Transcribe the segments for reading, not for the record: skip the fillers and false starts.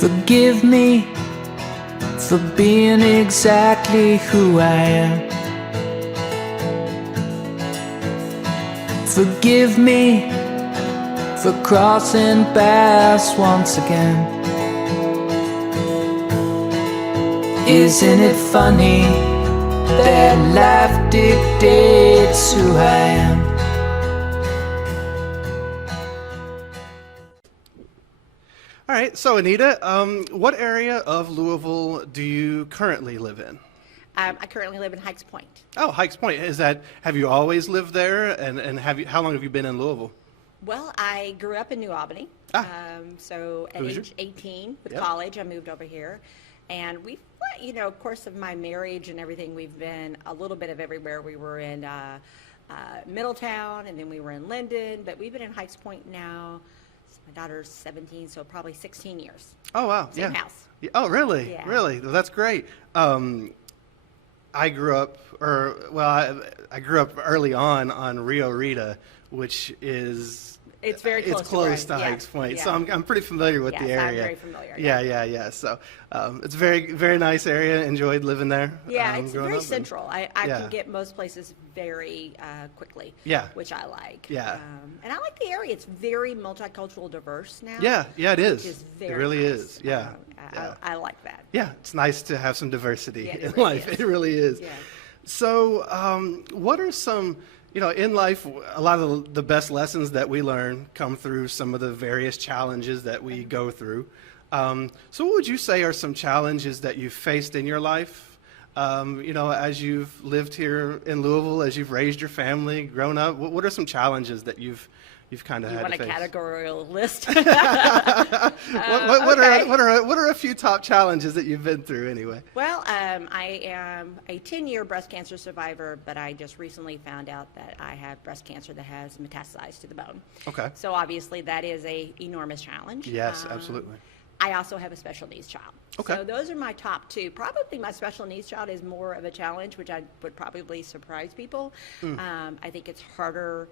Forgive me for being exactly who I am. Forgive me for crossing paths once again. Isn't it funny that life dictates who I am? All right, so Anita, what area of Louisville do you currently live in? I currently live in Hikes Point. Oh, Hikes Point. Have you always lived there, and how long have you been in Louisville? Well, I grew up in New Albany. So at age 18 with college, I moved over here. And we've, course of my marriage and everything, we've been a little bit of everywhere. We were in Middletown, and then we were in Linden, but we've been in Hikes Point now. My daughter's 17, so probably 16 years. Oh, wow. Same house. Yeah. Oh, really? Yeah. Really? Well, that's great. I grew up early on Rio Rita, which is... It's very close to Hikes Point, yeah. so I'm pretty familiar with the area. I'm very familiar. Yeah. So it's a very, very nice area. Enjoyed living there. Yeah, it's very central. I can get most places very quickly. Yeah. Which I like. Yeah. And I like the area. It's very multicultural, diverse now. Yeah, it is. Which is very it really nice. is. Yeah. I like that. Yeah, it's nice to have some diversity in really life. is. It really is. Yeah. So, what are some? In life, a lot of the best lessons that we learn come through some of the various challenges that we go through. So what would you say are some challenges that you've faced in your life, as you've lived here in Louisville, as you've raised your family, grown up? What are some challenges that you've kind of had to face? You want a categorical list? What are a few top challenges that you've been through anyway? Well, I am a 10-year breast cancer survivor, but I just recently found out that I have breast cancer that has metastasized to the bone. Okay. So obviously that is an enormous challenge. Yes, absolutely. I also have a special needs child. Okay. So those are my top two. Probably my special needs child is more of a challenge, which I would probably surprise people. I think it's harder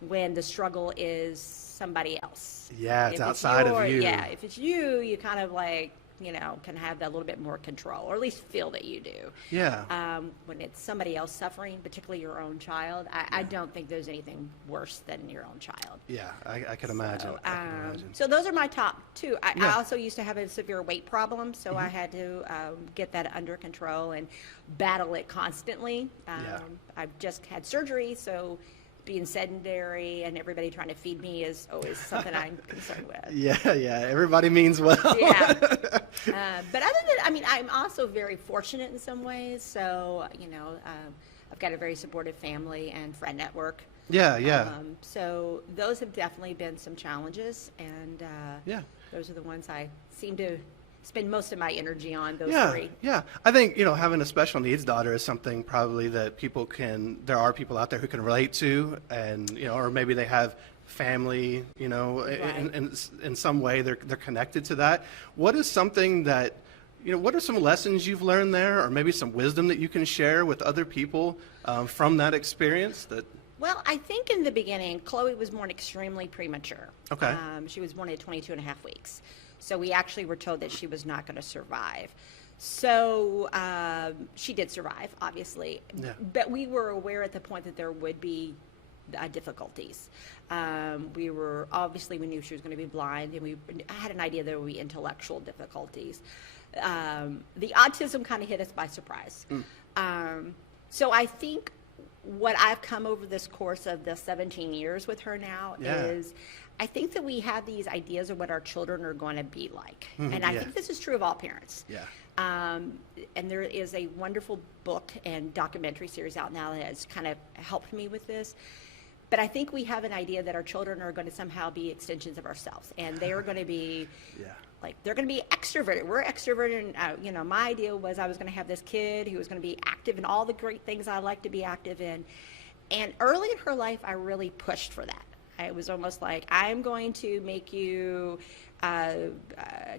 when the struggle is somebody else. Yeah, it's outside of you. Yeah, if it's you, you kind of can have that little bit more control, or at least feel that you do. Yeah. When it's somebody else suffering, particularly your own child, I don't think there's anything worse than your own child. Yeah, I can imagine. So those are my top two. I also used to have a severe weight problem, so I had to get that under control and battle it constantly. I've just had surgery, so being sedentary and everybody trying to feed me is always something I'm concerned with. Yeah, everybody means well. Yeah. But other than, I'm also very fortunate in some ways. So, I've got a very supportive family and friend network. Yeah. So those have definitely been some challenges, and those are the ones I seem to spend most of my energy on, those three. Yeah. I think, having a special needs daughter is something probably that there are people out there who can relate to, and, or maybe they have family, in some way they're connected to that. What is something that, what are some lessons you've learned there, or maybe some wisdom that you can share with other people from that experience? Well, I think in the beginning, Chloe was born extremely premature. Okay. She was born at 22 and a half weeks. So we actually were told that she was not going to survive. So she did survive, obviously. Yeah. But we were aware at the point that there would be difficulties. We knew she was going to be blind, and we had an idea there would be intellectual difficulties. The autism kind of hit us by surprise. So I think what I've come over this course of the 17 years with her now is I think that we have these ideas of what our children are going to be like. And I think this is true of all parents. Yeah. And there is a wonderful book and documentary series out now that has kind of helped me with this. But I think we have an idea that our children are going to somehow be extensions of ourselves, and they are going to be they're going to be extroverted. We're extroverted, and my idea was I was going to have this kid who was going to be active in all the great things I like to be active in. And early in her life, I really pushed for that. It was almost like, I'm going to make you,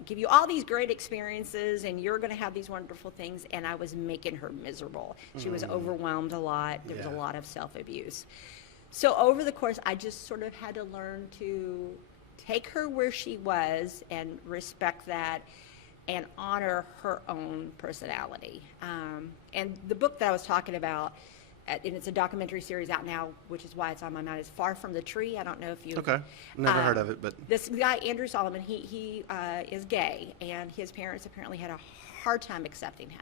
give you all these great experiences, and you're going to have these wonderful things. And I was making her miserable. She was overwhelmed a lot. There was a lot of self-abuse. So over the course, I just sort of had to learn to take her where she was and respect that and honor her own personality. And the book that I was talking about, and it's a documentary series out now, which is why it's on my mind, is Far from the Tree. I don't know if you... Okay. Never heard of it, but... This guy, Andrew Solomon, he is gay, and his parents apparently had a hard time accepting him.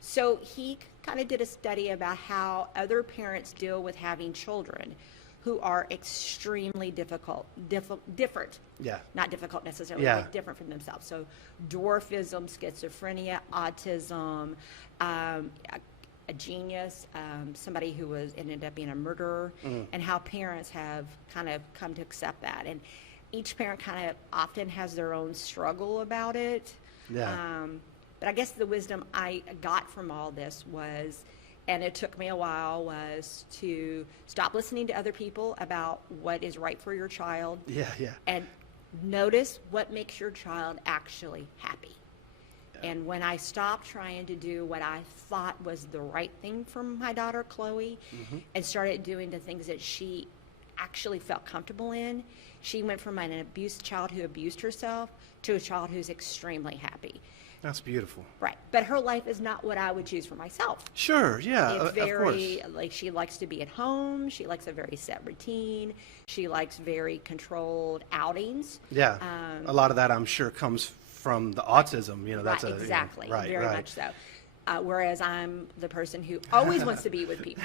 So he kind of did a study about how other parents deal with having children who are extremely different. Yeah. Not difficult necessarily, Yeah. but different from themselves. So dwarfism, schizophrenia, autism, a genius, somebody who ended up being a murderer, and how parents have kind of come to accept that. And each parent kind of often has their own struggle about it. Yeah. But I guess the wisdom I got from all this was, and it took me a while, was to stop listening to other people about what is right for your child. Yeah, yeah. And notice what makes your child actually happy. Yeah. And when I stopped trying to do what I thought was the right thing for my daughter, Chloe, and started doing the things that she actually felt comfortable in, she went from an abused child who abused herself to a child who's extremely happy. That's beautiful. Right. But her life is not what I would choose for myself. Sure, yeah, It's of course. very, like, she likes to be at home. She likes a very set routine. She likes very controlled outings. Yeah, a lot of that, I'm sure, comes from the autism. That's right, exactly. You know, right, very right. much so. Whereas I'm the person who always wants to be with people.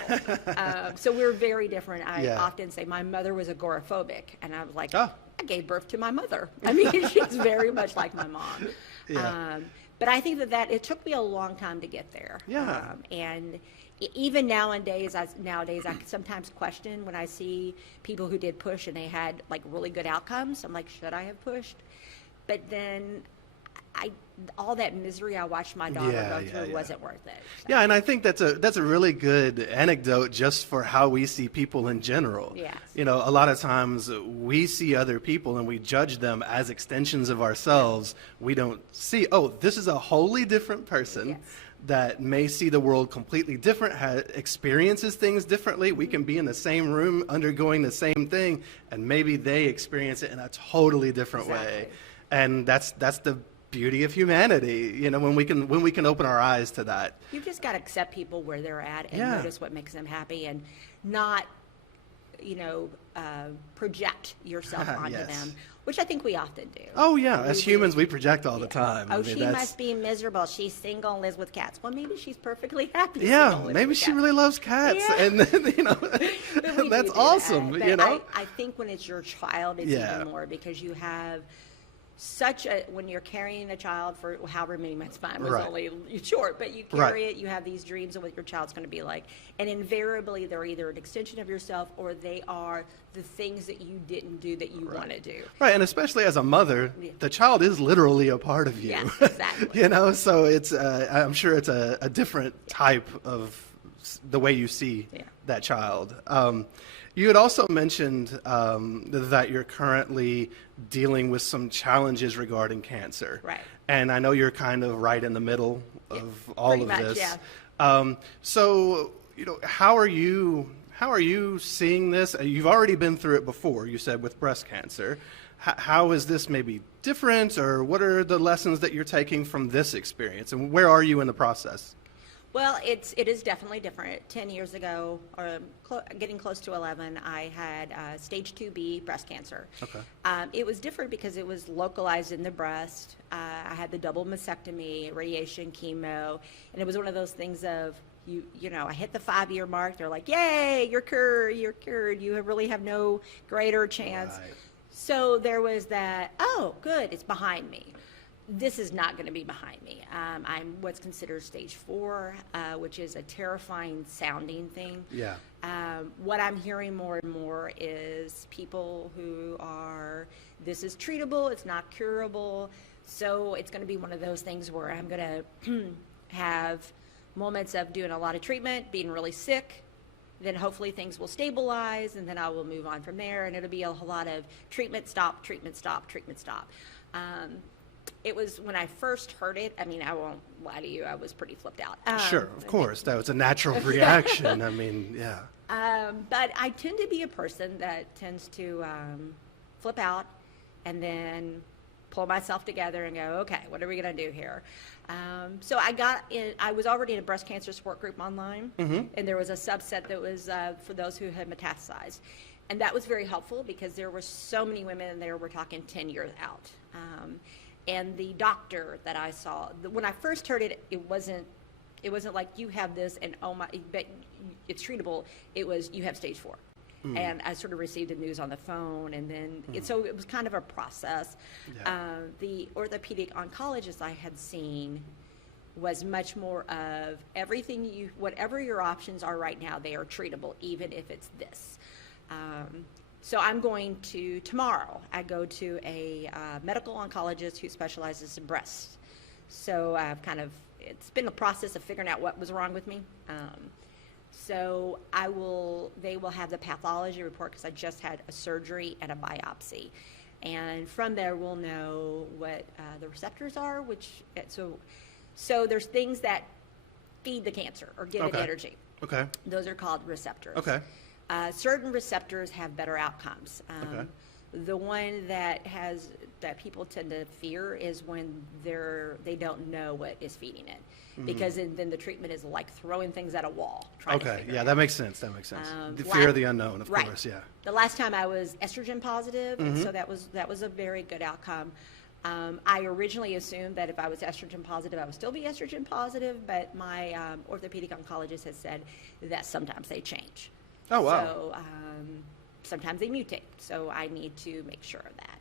So we're very different. I often say my mother was agoraphobic, and I was like, I gave birth to my mother. I mean, she's very much like my mom. Yeah. But I think that it took me a long time to get there. Yeah. And even nowadays, I sometimes question when I see people who did push and they had like really good outcomes. I'm like, should I have pushed? But then all that misery I watched my daughter go through wasn't worth it. So. Yeah, and I think that's a really good anecdote just for how we see people in general. Yes. A lot of times we see other people and we judge them as extensions of ourselves. We don't see, this is a wholly different person that may see the world completely different, experiences things differently. We can be in the same room undergoing the same thing, and maybe they experience it in a totally different way. And that's the beauty of humanity, when we can open our eyes to that. You just got to accept people where they're at and notice what makes them happy, and not, project yourself onto them, which I think we often do. Oh yeah, as humans we project all the time. She must be miserable. She's single and lives with cats. Well, maybe she's perfectly happy. Yeah, maybe she really loves cats, and that's awesome. But I think when it's your child, it's even more, because you have when you're carrying a child for however many months, mine was only short, but you carry it, you have these dreams of what your child's going to be like, and invariably they're either an extension of yourself or they are the things that you didn't do that you want to do. Right, and especially as a mother, the child is literally a part of you. Yes, exactly. So it's I'm sure it's a different type of the way you see that child. You had also mentioned that you're currently dealing with some challenges regarding cancer. Right. And I know you're kind of right in the middle of all of this. Yeah. So, how are you seeing this? You've already been through it before, you said, with breast cancer. How is this maybe different, or what are the lessons that you're taking from this experience, and where are you in the process? Well, it is definitely different. 10 years ago, or getting close to 11, I had stage 2B breast cancer. Okay. It was different because it was localized in the breast. I had the double mastectomy, radiation, chemo, and it was one of those things of, I hit the 5-year mark. They're like, yay, you're cured. You really have no greater chance. Right. So there was that, oh, good, it's behind me. This is not going to be behind me. I'm what's considered stage 4, which is a terrifying sounding thing. Yeah. What I'm hearing more and more is people who are, this is treatable, it's not curable. So it's going to be one of those things where I'm going to have moments of doing a lot of treatment, being really sick. Then hopefully things will stabilize, and then I will move on from there. And it'll be a whole lot of treatment, stop, treatment, stop, treatment, stop. It was, when I first heard it, I won't lie to you, I was pretty flipped out. Sure, of course. That was a natural reaction. But I tend to be a person that tends to flip out and then pull myself together and go, okay, what are we going to do here? So I was already in a breast cancer support group online, and there was a subset that was for those who had metastasized. And that was very helpful because there were so many women in there, we're talking 10 years out. And the doctor that I saw, when I first heard it, it wasn't like you have this and oh my, but it's treatable. It was you have stage 4. And I sort of received the news on the phone, and then so it was kind of a process. Yeah. The orthopedic oncologist I had seen was much more of whatever your options are right now, they are treatable, even if it's this. So I'm going to, tomorrow, I go to a medical oncologist who specializes in breasts. So it's been a process of figuring out what was wrong with me. So they will have the pathology report because I just had a surgery and a biopsy. And from there, we'll know what the receptors are, so there's things that feed the cancer or give it energy. Okay. Those are called receptors. Okay. Certain receptors have better outcomes. The one that people tend to fear is when they don't know what is feeding it, because then the treatment is like throwing things at a wall. That makes sense. The fear of the unknown, of course. Yeah. The last time I was estrogen positive, and so that was a very good outcome. I originally assumed that if I was estrogen positive, I would still be estrogen positive, but my orthopedic oncologist has said that sometimes they change. Oh, wow. So sometimes they mutate, so I need to make sure of that.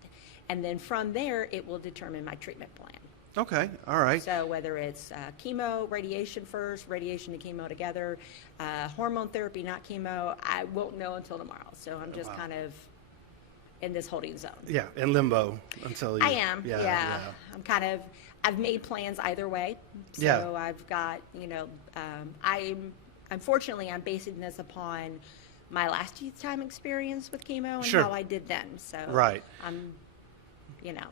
And then from there, it will determine my treatment plan. Okay, all right. So whether it's chemo, radiation first, radiation and chemo together, hormone therapy, not chemo, I won't know until tomorrow. So I'm just kind of in this holding zone. Yeah, in limbo until you... I am, yeah. I've made plans either way. So I've got, unfortunately, I'm basing this upon my last time experience with chemo and how I did then. So I'm,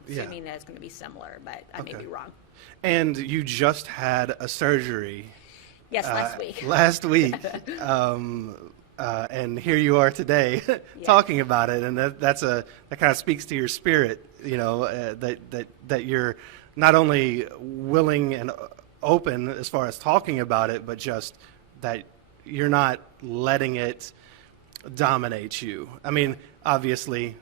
assuming that it's going to be similar, but I may be wrong. And you just had a surgery. Yes, last week. Last week. And here you are today talking about it. And that kind of speaks to your spirit, that you're not only willing and open as far as talking about it, but just that you're not letting it dominate you. I mean, obviously,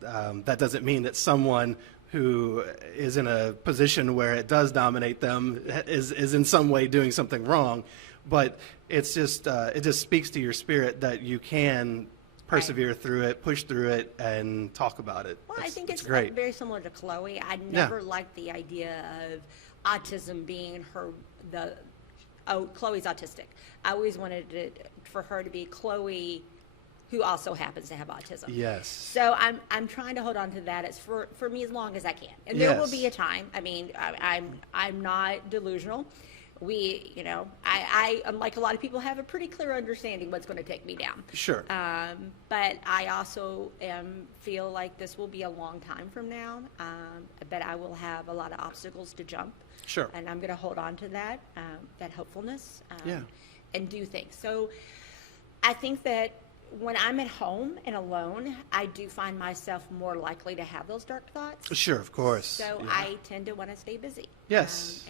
that doesn't mean that someone who is in a position where it does dominate them is in some way doing something wrong, but it's just it just speaks to your spirit that you can persevere through it, push through it, and talk about it. Well, I think it's great. Very similar to Chloe. I never liked the idea of autism being Chloe's autistic. I always wanted for her to be Chloe, who also happens to have autism. Yes. So I'm trying to hold on to that as for me as long as I can. And there will be a time. I mean, I'm not delusional. I unlike a lot of people, have a pretty clear understanding what's going to take me down. Sure. But I also feel like this will be a long time from now. But I will have a lot of obstacles to jump. Sure. And I'm going to hold on to that hopefulness. And do things. So I think that when I'm at home and alone, I do find myself more likely to have those dark thoughts. Sure, of course. So I tend to want to stay busy. Yes.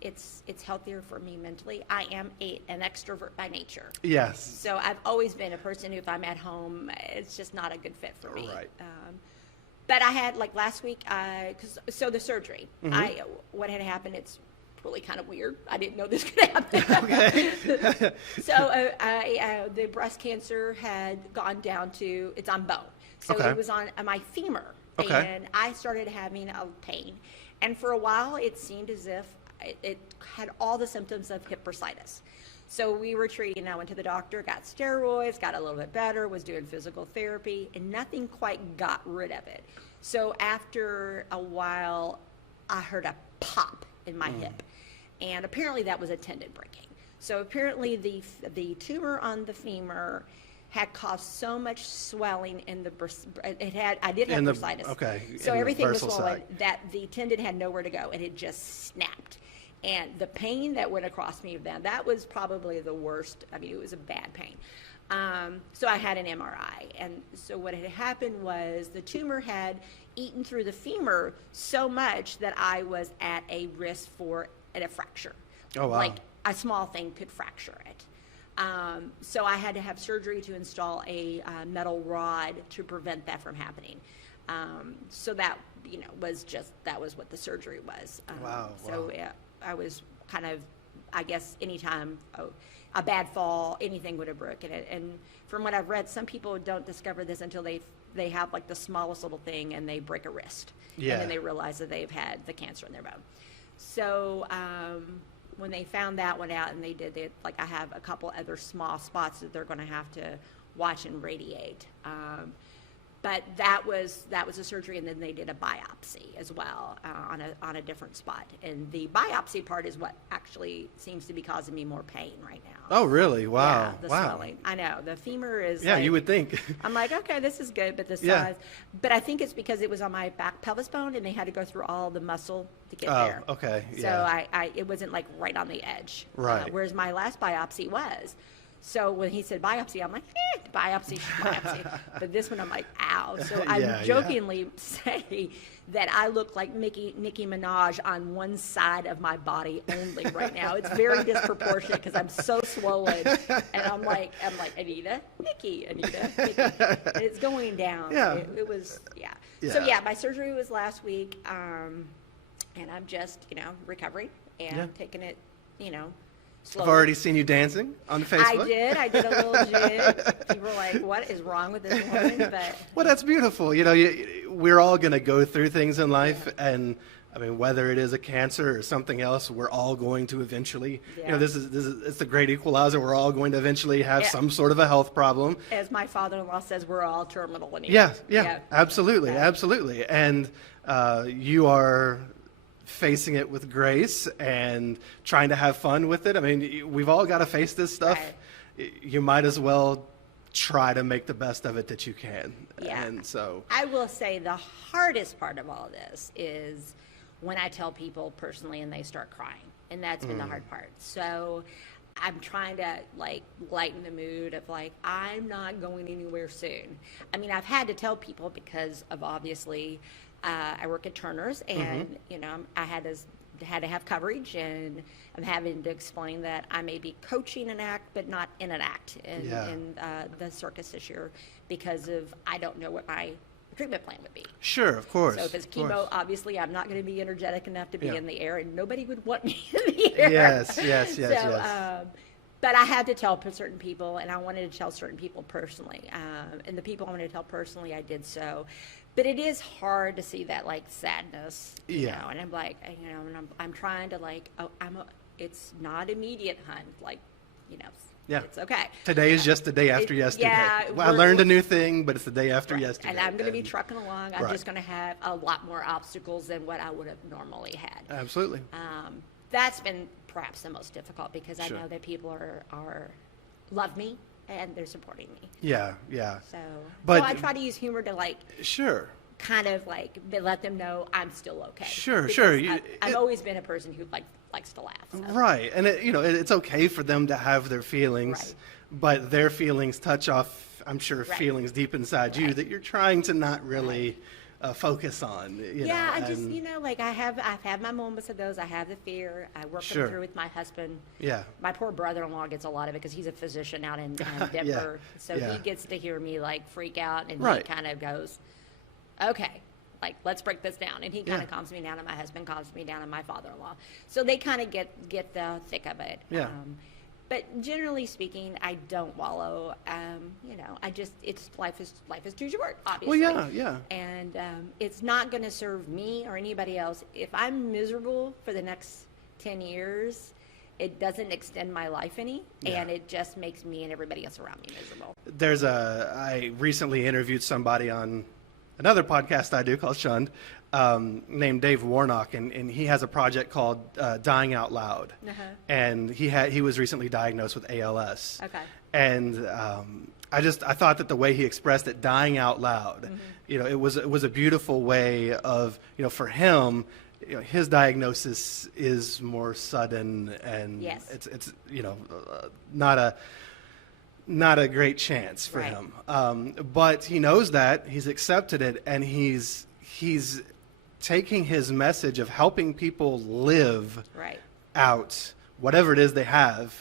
It's healthier for me mentally. I am an extrovert by nature. Yes. So I've always been a person who, if I'm at home, it's just not a good fit for me. Right. But I had, like last week, the surgery, what had happened, it's really kind of weird. I didn't know this could happen. Okay. So the breast cancer had gone down to, it's on bone. So it was on my femur. Okay. And I started having a pain. And for a while, it seemed as if it had all the symptoms of hip bursitis. So we were treating. I went to the doctor, got steroids, got a little bit better, was doing physical therapy, and nothing quite got rid of it. So after a while, I heard a pop in my hip. And apparently that was a tendon breaking. So apparently the tumor on the femur had caused so much swelling in the I did have bursitis. Okay. So everything was swollen that the tendon had nowhere to go, and it just snapped. And the pain that went across me then, that was probably the worst. I mean, it was a bad pain. So I had an MRI. And so what had happened was the tumor had eaten through the femur so much that I was at a risk for a fracture. Oh, wow. Like a small thing could fracture it. So I had to have surgery to install a metal rod to prevent that from happening. So that, that was what the surgery was. Wow. So yeah, I was kind of, I guess, anytime a bad fall, anything would have broken it. And from what I've read, some people don't discover this until they have like the smallest little thing and they break a wrist. Yeah. And then they realize that they've had the cancer in their bone. So when they found that one out and I have a couple other small spots that they're going to have to watch and radiate. But that was a surgery, and then they did a biopsy as well on a different spot. And the biopsy part is what actually seems to be causing me more pain right now. Oh, really? Wow. Yeah, the wow. swelling. I know. The femur is Yeah, you would think. I'm like, okay, this is good, but the size. Yeah. But I think it's because it was on my back pelvis bone, and they had to go through all the muscle to get there. Oh, okay. So Yeah. it wasn't like right on the edge. Right. Whereas my last biopsy was. So when he said biopsy, I'm like, biopsy. But this one, I'm like, ow. So I jokingly say that I look like Nicki Minaj on one side of my body only right now. It's very disproportionate because I'm so swollen. And I'm like, Anita, Nicki. And it's going down. Yeah. It was, yeah. Yeah. So yeah, my surgery was last week. And I'm just, recovering and taking it, slowly. I've already seen you dancing on Facebook. I did a little jig. People were like, what is wrong with this woman? But Well, that's beautiful. We're all going to go through things in life, and I mean, whether it is a cancer or something else, we're all going to eventually. Yeah. This is it's the great equalizer. We're all going to eventually have some sort of a health problem. as my father-in-law says, we're all terminal. Yeah, absolutely, absolutely. And you are facing it with grace and trying to have fun with it. I mean, we've all got to face this stuff. Right. You might as well try to make the best of it that you can. Yeah. And so I will say the hardest part of all this is when I tell people personally and they start crying. And that's been the hard part. So I'm trying to lighten the mood of I'm not going anywhere soon. I mean, I've had to tell people because of obviously I work at Turner's, and I had to have coverage, and I'm having to explain that I may be coaching an act, but not in an act in the circus this year because of I don't know what my treatment plan would be. Sure, of course. So if it's chemo, course. obviously I'm not going to be energetic enough to be Yeah. in the air, and nobody would want me in the air. Yes. But I had to tell certain people, and I wanted to tell certain people personally. And the people I wanted to tell personally, I did so. But it is hard to see that sadness, you know. And I'm like, and I'm trying to it's not immediate, hun. It's okay. Today is just the day after yesterday. Yeah, Well, I learned a new thing, but it's the day after yesterday. And I'm going to be trucking along. I'm Right. just going to have a lot more obstacles than what I would have normally had. Absolutely. That's been perhaps the most difficult because Sure. I know that people are love me and they're supporting me. Yeah. So But- I try to use humor to Sure. kind of let them know I'm still okay. Sure, Because sure. I've always been a person who likes to laugh. So. Right. And it's okay for them to have their feelings, Right. but their feelings touch off, I'm sure, Right. feelings deep inside you Right. that you're trying to not really focus on. Yeah, I just and- I've had my moments of those. I have the fear. I work Sure. them through with my husband. Yeah. My poor brother-in-law gets a lot of it because he's a physician out in Denver. So yeah. he gets to hear me freak out, and Right. he kind of goes, "Okay, let's break this down." And he kind of Yeah. calms me down, and my husband calms me down, and my father-in-law. So they kind of get the thick of it. Yeah. But generally speaking, I don't wallow. Life is too short, obviously. Well, yeah. And it's not going to serve me or anybody else. If I'm miserable for the next 10 years, it doesn't extend my life any, Yeah. and it just makes me and everybody else around me miserable. I recently interviewed somebody on another podcast I do called Shunned, named Dave Warnock, and he has a project called Dying Out Loud. Uh-huh. And he was recently diagnosed with ALS. Okay. And I thought that the way he expressed it, dying out loud, Mm-hmm. it was a beautiful way of, for him, his diagnosis is more sudden, and Yes. it's not a great chance for Right. him. But he knows that, he's accepted it, and he's taking his message of helping people live Right. out whatever it is they have.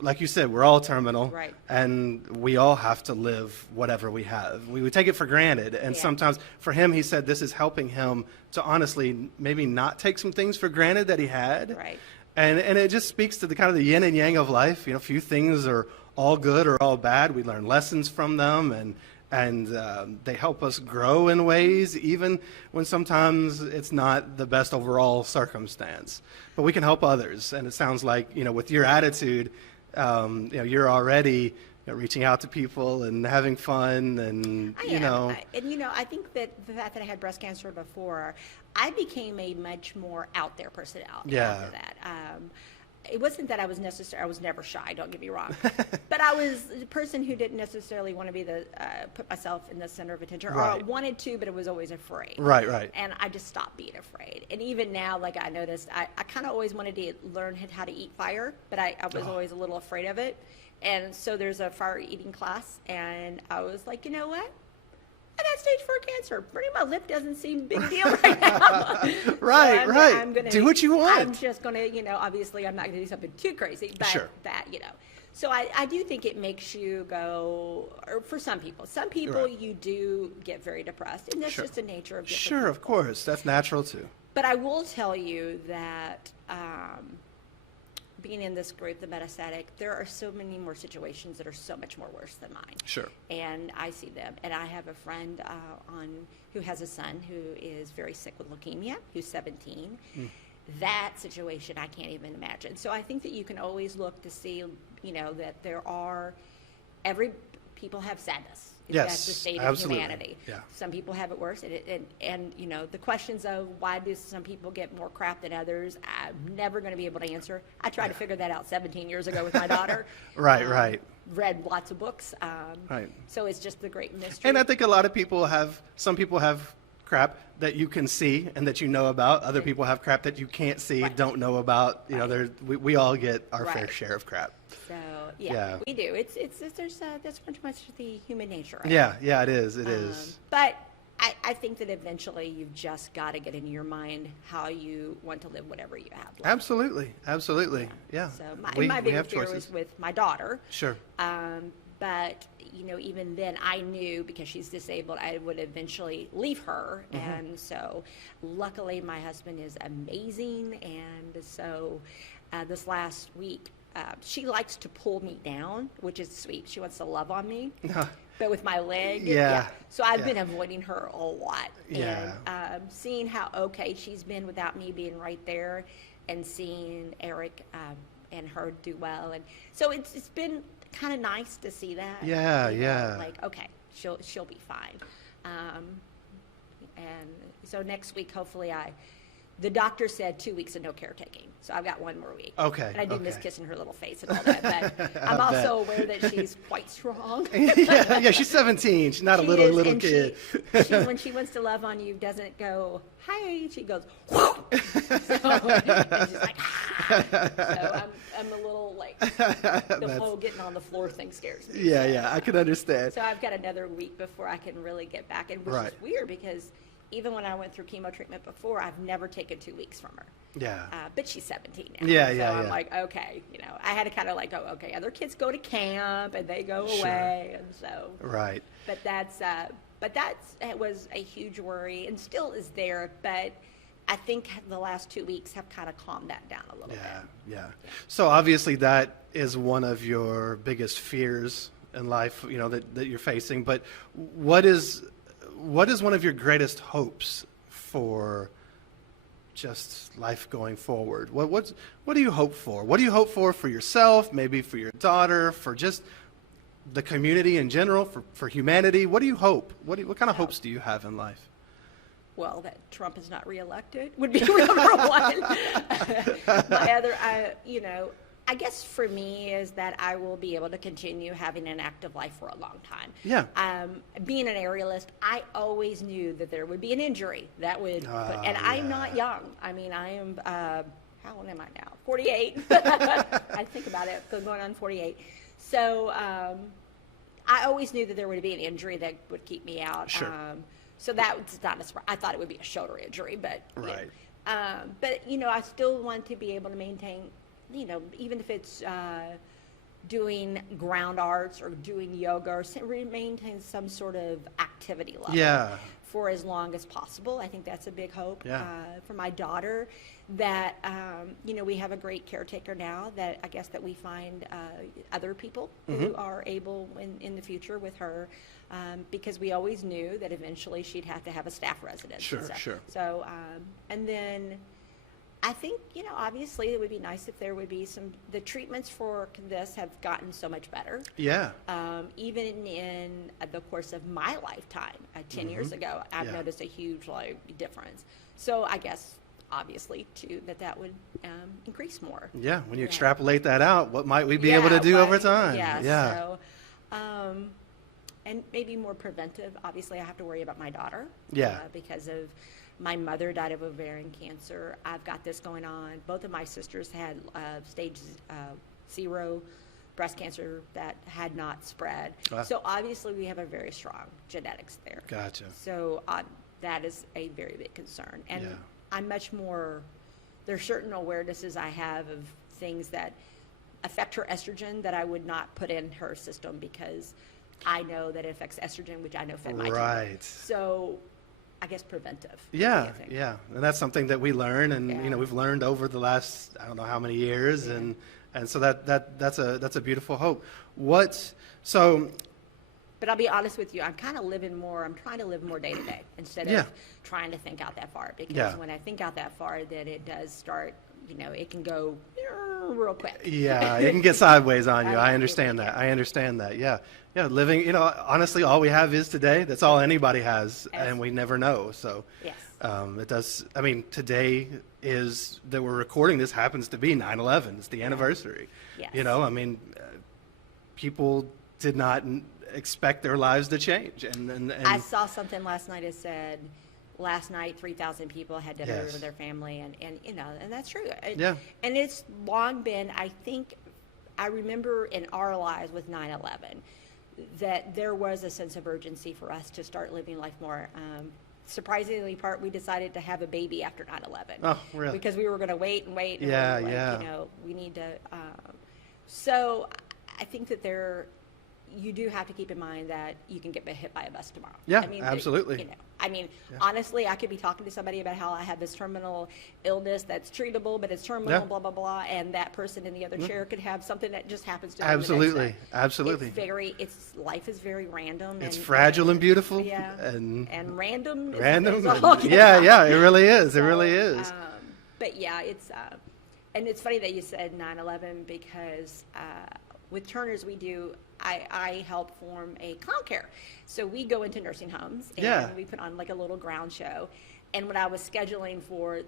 Like you said, we're all terminal, Right. and we all have to live whatever we have. We would take it for granted, and Yeah. sometimes for him, he said this is helping him to honestly maybe not take some things for granted that he had. Right. And it just speaks to the kind of the yin and yang of life. Few things are all good or all bad. We learn lessons from them, and they help us grow in ways, even when sometimes it's not the best overall circumstance. But we can help others, and it sounds like with your attitude, you're already reaching out to people and having fun, and I am. I think that the fact that I had breast cancer before, I became a much more out there personality Yeah. after that. It wasn't that I was never shy, don't get me wrong. But I was a person who didn't necessarily want to be put myself in the center of attention, or I Right. wanted to, but I was always afraid. Right. And I just stopped being afraid. And even now, like I noticed, I kind of always wanted to learn how to eat fire, but I was always a little afraid of it. And so there's a fire eating class, and I was like, you know what? I got stage 4 cancer. Burning my lip doesn't seem a big deal right now. Right, So right. I'm gonna, Do what you want. I'm just going to, obviously I'm not going to do something too crazy, but Sure. So I do think it makes you go, or for some people Right. you do get very depressed, and that's Sure. just the nature of different Sure, of course. That's natural too. But I will tell you that being in this group, the metastatic, there are so many more situations that are so much more worse than mine. Sure. And I see them. And I have a friend who has a son who is very sick with leukemia, who's 17. That situation I can't even imagine. So I think that you can always look to see, that people have sadness. Yes, That's the state absolutely. of humanity. Yeah. Some people have it worse, and the questions of why do some people get more crap than others, I'm never going to be able to answer. I tried to figure that out 17 years ago with my daughter. Right. Read lots of books. Right. So it's just the great mystery. And I think some people have crap that you can see and that you know about. Other people have crap that you can't see, Right. don't know about. We all get our fair Right. share of crap. So Yeah. we do. That's much the human nature. Right? Yeah, it is. It is. But I think that eventually you've just got to get into your mind how you want to live whatever you have left. Absolutely. Yeah. So we my bigger have fear choices. was with my daughter. Sure. But even then, I knew because she's disabled, I would eventually leave her. Mm-hmm. And so, luckily, my husband is amazing. And so, this last week, she likes to pull me down, which is sweet. She wants to love on me. But with my leg, Yeah. So I've Yeah. been avoiding her a lot. Yeah. And seeing how okay she's been without me being right there, and seeing Eric and her do well, and so it's been kind of nice to see that. Yeah. Like okay, she'll be fine. And so next week, hopefully, the doctor said 2 weeks of no caretaking, so I've got one more week. Okay, And I do miss okay. kissing her little face and all that, but I'm also aware that she's quite strong. yeah, she's 17. She's not a She little is, and kid. She, when she wants to love on you, doesn't go, hi, she goes, whoa. And she's like, ah. So I'm a little like, the whole getting on the floor thing scares me. Yeah, I can understand. So I've got another week before I can really get back, and which Right. is weird because even when I went through chemo treatment before, I've never taken 2 weeks from her. Yeah. But she's 17 now. Yeah, so yeah, I'm yeah. like, okay, I had to kind of like, oh, okay, other kids go to camp and they go Sure. away, and so. Right. But it was a huge worry and still is there. But I think the last 2 weeks have kind of calmed that down a little bit. Yeah. So obviously that is one of your biggest fears in life, that you're facing. But what is one of your greatest hopes for just life going forward? What do you hope for? What do you hope for yourself, maybe for your daughter, for just the community in general, for humanity? What do you hope? What kind of hopes do you have in life? Well, that Trump is not reelected would be number one. My other, I guess for me is that I will be able to continue having an active life for a long time. Yeah. Being an aerialist, I always knew that there would be an injury that would, and I'm not young. I mean, I am, how old am I now? 48. I think about it, going on 48. So I always knew that there would be an injury that would keep me out. Sure. So that was not a surprise. I thought it would be a shoulder injury, but Right. but I still want to be able to maintain, even if it's doing ground arts or doing yoga or maintain some sort of activity level. Yeah. For as long as possible. I think that's a big hope. Yeah. For my daughter, that we have a great caretaker now, that I guess that we find other people who are able in the future with her, because we always knew that eventually she'd have to have a staff residence. Sure, and stuff. sure. So and then I think obviously it would be nice if there would be the treatments for this have gotten so much better. Yeah. Even in the course of my lifetime, 10 years ago, I've noticed a huge difference. So I guess, obviously, too, that would increase more. Yeah. When you extrapolate that out, what might we be able to do over time? Yeah. So, and maybe more preventive. Obviously, I have to worry about my daughter. Yeah. Because of my mother died of ovarian cancer. I've got this going on. Both of my sisters had stage 0 breast cancer that had not spread. Wow. So obviously we have a very strong genetics there. Gotcha. So that is a very big concern. And Yeah. I'm much more, there's certain awarenesses I have of things that affect her estrogen that I would not put in her system, because I know that it affects estrogen, which I know affect my tumor. Right. So I guess preventive. Yeah, I think. yeah, and that's something that we learn, and Yeah. we've learned over the last I don't know how many years, and so that's a beautiful hope. But I'll be honest with you, I'm trying to live more day to day instead of trying to think out that far, because when I think out that far, then it does start, it can go real quick. Yeah, it can get sideways on you. I understand really that. Yeah. Living, honestly, all we have is today. That's all anybody has, and we never know. So, Yes. it does. I mean, today is that we're recording this happens to be 9/11. It's the anniversary. Yes. People did not expect their lives to change, and I saw something last night that said, last night 3,000 people had dinner Yes. with their family, and that's true. Yeah. And it's long been, I remember in our lives with 9/11 that there was a sense of urgency for us to start living life more. Surprisingly, we decided to have a baby after 9/11. Oh, really? Because we were going to wait and wait. And Yeah, we were yeah. we need to. So I think that you do have to keep in mind that you can get hit by a bus tomorrow. Yeah, absolutely. Honestly, I could be talking to somebody about how I have this terminal illness that's treatable, but it's terminal, blah, blah, blah, and that person in the other chair could have something that just happens to them the next day. Absolutely. Life is very random. It's fragile and beautiful. Yeah. And random. random. Is all Yeah, it really is. It really is. But yeah, and it's funny that you said 9/11, because with Turner's I help form a clown care. So we go into nursing homes and we put on like a little ground show. And when I was scheduling for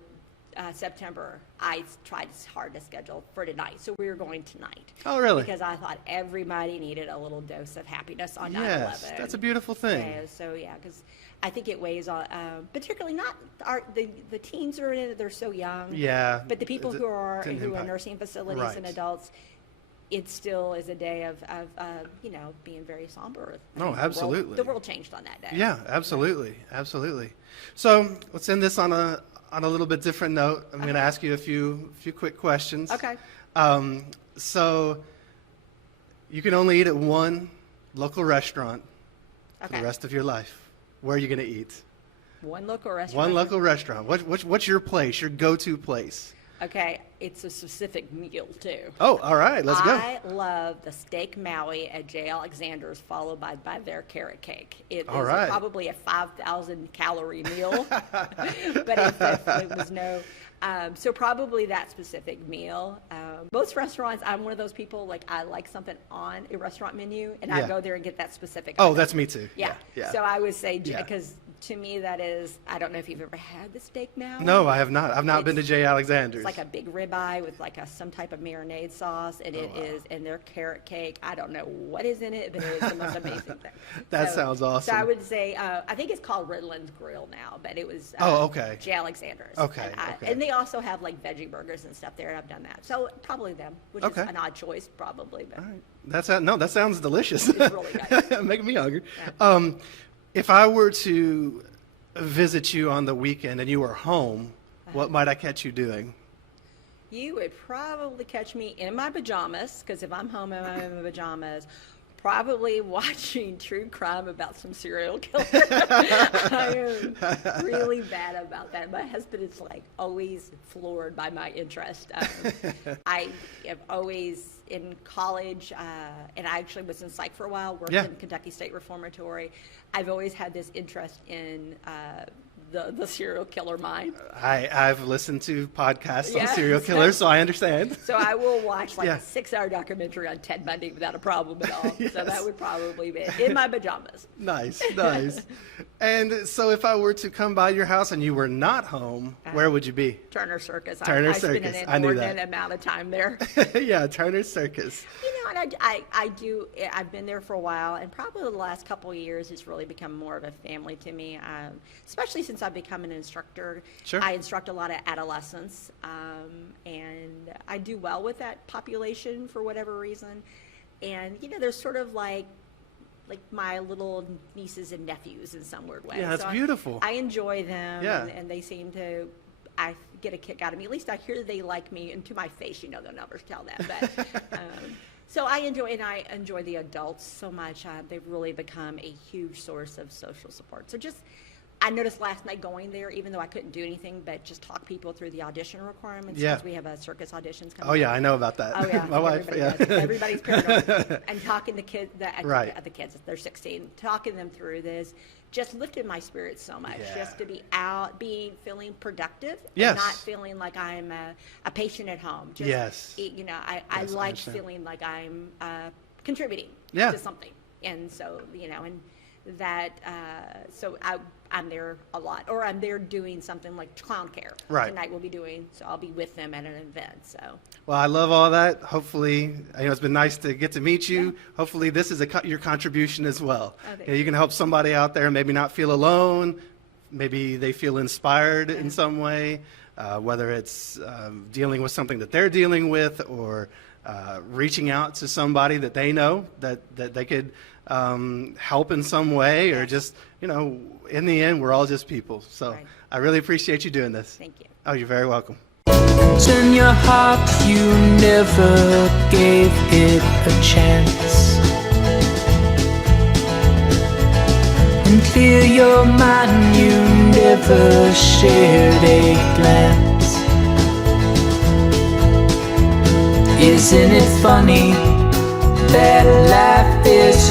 September, I tried hard to schedule for tonight. So we were going tonight. Oh, really? Because I thought everybody needed a little dose of happiness on 9/11. Yes, that's a beautiful thing. Yeah, so yeah, because I think it weighs on, particularly not the teens are in it, they're so young. Yeah. But the people who are impact. nursing facilities Right. and adults, it still is a day of being very somber. No, absolutely. The world changed on that day. Yeah, absolutely. So let's end this on a little bit different note. I'm going to ask you a few quick questions. Okay. So you can only eat at one local restaurant for Okay. the rest of your life. Where are you going to eat? One local restaurant. One local restaurant. What's your place? Your go-to place? Okay, it's a specific meal too. Oh, all right. Let's go. I love the steak Maui at J. Alexander's, followed by their carrot cake. It All is right. probably a 5,000 calorie meal, but if it was no. So probably that specific meal. Most restaurants, I'm one of those people, like I like something on a restaurant menu, and I Yeah. go there and get that specific. Oh, item. that's me too. Yeah. Yeah. So I would say, Yeah. because to me, that is, I don't know if you've ever had the steak now. No, I have not. I've not been to It's- J. Alexander's. It's like a big ribeye with like some type of marinade sauce, and and their carrot cake. I don't know what is in it, but it is the most amazing thing. That sounds awesome. So I would say, I think it's called Riddland's Grill now, but it was okay. J. Alexander's. Okay, And, okay. and they also have like veggie burgers and stuff there, and I've done that. So probably them, which Okay. is an odd choice, probably. But All right. That sounds delicious. It's really good. Making me hungry. Yeah. If I were to visit you on the weekend and you were home, what might I catch you doing? You would probably catch me in my pajamas, because if I'm home and I'm in my pajamas, probably watching true crime about some serial killer. I am really bad about that. My husband is like always floored by my interest. I have always, in college, and I actually was in psych for a while, worked Yeah. in Kentucky State Reformatory. I've always had this interest in the serial killer mind. I've listened to podcasts on Yeah. serial killers, so I understand. So I will watch like Yeah. a 6-hour documentary on Ted Bundy without a problem at all. Yes. So that would probably be in my pajamas. Nice. And so if I were to come by your house and you were not home, where would you be? Turner Circus. Turner I spend Circus. an I knew inordinate that. amount of time there. Yeah, Turner Circus. You know, and I do, I've been there for a while, and probably the last couple of years it's really become more of a family to me, especially since I've become an instructor. Sure. I instruct a lot of adolescents, and I do well with that population for whatever reason. And, you know, they're sort of like my little nieces and nephews in some weird way. Yeah, that's So beautiful. I enjoy them, Yeah. and they seem to, I get a kick out of me. At least I hear they like me, and to my face, you know, they'll never tell that. But so I enjoy the adults so much. They've really become a huge source of social support. So I noticed last night going there, even though I couldn't do anything but just talk people through the audition requirements. Yeah. Since we have a circus auditions coming Oh, yeah, up. I know about that. Oh yeah, My wife, everybody yeah. does. Everybody's paranoid. And talking to kids, Right. the kids, they're 16, talking them through this, just lifted my spirits so much. Yeah. Just to be out, feeling productive, Yes. and not feeling like I'm a patient at home. Just, Yes. You know, I Yes, I like understand. feeling like I'm contributing Yeah. to something, and so you know, and that so I'm there a lot, or I'm there doing something like clown care. Right. Tonight we'll be doing, so I'll be with them at an event. So Well, I love all that. Hopefully, it's been nice to get to meet you. Hopefully, this is your contribution as well. Oh, thank You can help somebody out there maybe not feel alone. Maybe they feel inspired in some way, whether it's dealing with something that they're dealing with, or reaching out to somebody that they know that they could help in some way, or just, in the end, we're all just people. So Right. I really appreciate you doing this. thank you. Oh, you're very welcome. Turn your heart, you never gave it a chance. And clear your mind, you never shared a glance. Isn't it funny that life is